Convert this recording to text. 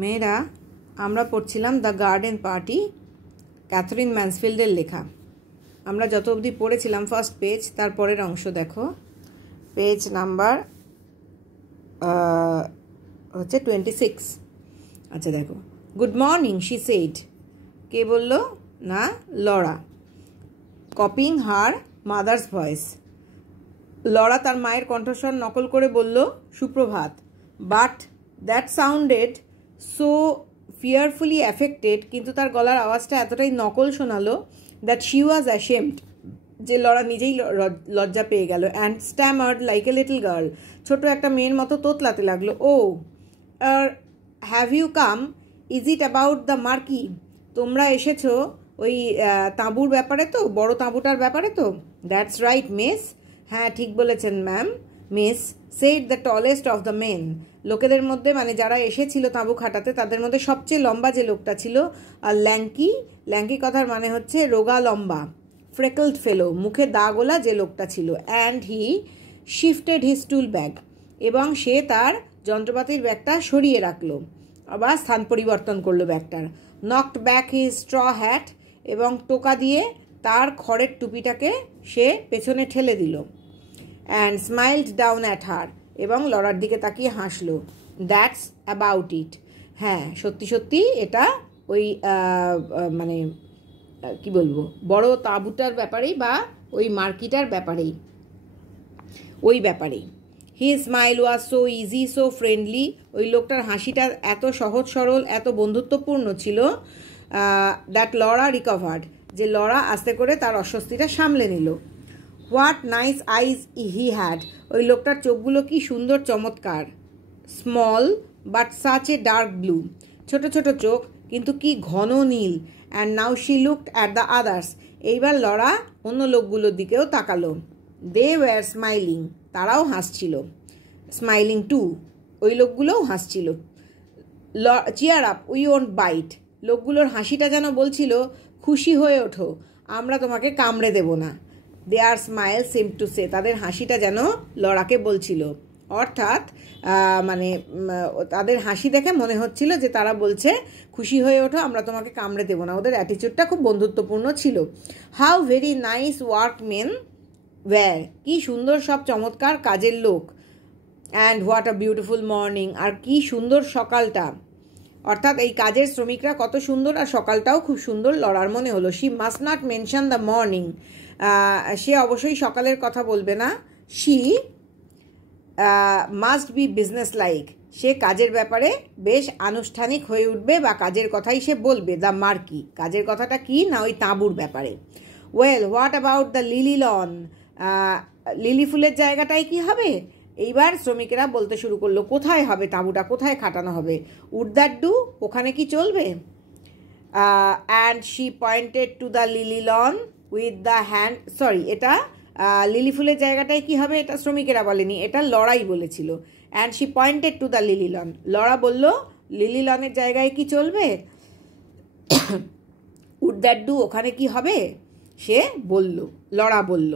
মেয়েরা আমরা পড়ছিলাম দ্য গার্ডেন পার্টি, ক্যাথরিন ম্যানসফিল্ডের লেখা। আমরা যত অবধি পড়েছিলাম ফার্স্ট পেজ, তার পরের অংশ দেখো, পেজ নাম্বার হচ্ছে 26। আচ্ছা দেখো, গুড মর্নিং শি সেড। কে বলল? না, Laura. Copying her mother's voice. Laura তার মায়ের কণ্ঠস্বর নকল করে বলল, সুপ্রভাত। But that sounded so fearfully affected, কিন্তু তার গলার আওয়াজটা এতটাই নকল শোনালো, দ্যাট শি ওয়াজ অ্যাশেমড, যে লরা নিজেই লজ্জা পেয়ে গেল। And stammered like a little girl, ছোট একটা মেয়ের মতো তোতলাতে লাগলো। Oh have you come, is it about the marquee? তোমরা এসেছো ওই তাঁবুর ব্যাপারে তো, বড় তাঁবুটার ব্যাপারে তো? That's right miss. হ্যাঁ, ঠিক বলেছেন ma'am. Miss said the tallest of the men. লোকেদের মধ্যে, মানে যারা এসেছিল তাঁবু খাটাতে, তাদের মধ্যে সবচেয়ে লম্বা যে লোকটা ছিল, আর ল্যাঙ্কি কথার মানে হচ্ছে রোগা লম্বা, ফ্রেকলড ফেলো, মুখে দাগোলা যে লোকটা ছিল। And he shifted his tool bag, এবং সে তার যন্ত্রপাতির ব্যাগটা সরিয়ে রাখলো, আবার স্থান পরিবর্তন করলো ব্যাগটার। Knocked back his straw hat, এবং টোকা দিয়ে তার খড়ের টুপিটাকে সে পেছনে ঠেলে দিল। অ্যান্ড স্মাইলড ডাউন অ্যাট হার, এবং লরার দিকে তাকিয়ে হাসলো। That's about it. হ্যাঁ, সত্যি সত্যি এটা ওই মানে কি বলবো, বড় তাঁবুটার ব্যাপারেই, বা ওই মার্কিটার ব্যাপারেই, ওই ব্যাপারেই। His smile was so easy, so friendly. ওই লোকটার হাসিটা এত সহজ সরল, এত বন্ধুত্বপূর্ণ ছিল, দ্যাট লরা রিকভার্ড, যে লরা আস্তে করে তার অস্বস্তিটা সামলে নিল। What nice eyes he had, ওই লোকটার চোখগুলো কি সুন্দর চমৎকার। Small but such a dark blue, ছোট ছোট চোখ কিন্তু কি ঘন নীল। And now she looked at the others, এইবার লরা অন্য লোকগুলোর দিকেও তাকালো। দে ওয়ার স্মাইলিং, তারাও হাসছিল। স্মাইলিং টু, ওই লোকগুলোও হাসছিল। Cheer up, we won't bite, লোকগুলোর হাসিটা যেন বলছিল, খুশি হয়ে ওঠো, আমরা তোমাকে কামড়ে দেব না। দেয়ার স্মাইল সিম টু সে, তাদের হাসিটা যেন লরাকে বলছিল, অর্থাৎ মানে তাদের হাসি দেখে মনে হচ্ছিল যে তারা বলছে, খুশি হয়ে ওঠো, আমরা তোমাকে কামড়ে দেব না। ওদের অ্যাটিচিউডটা খুব বন্ধুত্বপূর্ণ ছিল। How very nice workmen were, কি সুন্দর সব চমৎকার কাজের লোক। And what a beautiful morning, আর কি সুন্দর সকালটা, অর্থাৎ এই কাজের শ্রমিকরা কত সুন্দর, আর সকালটাও খুব সুন্দর লরার মনে হলো। She must not mention the morning, সে অবশ্যই সকালের কথা বলবে না। She must be business like, সে কাজের ব্যাপারে বেশ আনুষ্ঠানিক হয়ে উঠবে, বা কাজের কথাই সে বলবে। দ্য মার্কি, কাজের কথাটা কি না, ওই তাঁবুর ব্যাপারে। Well what about the lily lawn, lily ফুলের জায়গাটাই কি হবে? এইবার শ্রমিকেরা বলতে শুরু করলো, কোথায় হবে তাঁবুটা, কোথায় খাটানো হবে? উড দ্যাট ডু, ওখানে কি চলবে? And she pointed to the lily lawn with the hand, sorry, এটা লিলি ফুলের জায়গাটায় কি হবে এটা শ্রমিকেরা বলেনি, এটা লরাই বলেছিল। And she pointed to the lily lawn, Laura বলল লিলি লনের জায়গায় কি চলবে? উড দ্যাট ডু, ওখানে কি হবে? সে বলল, লরা বলল।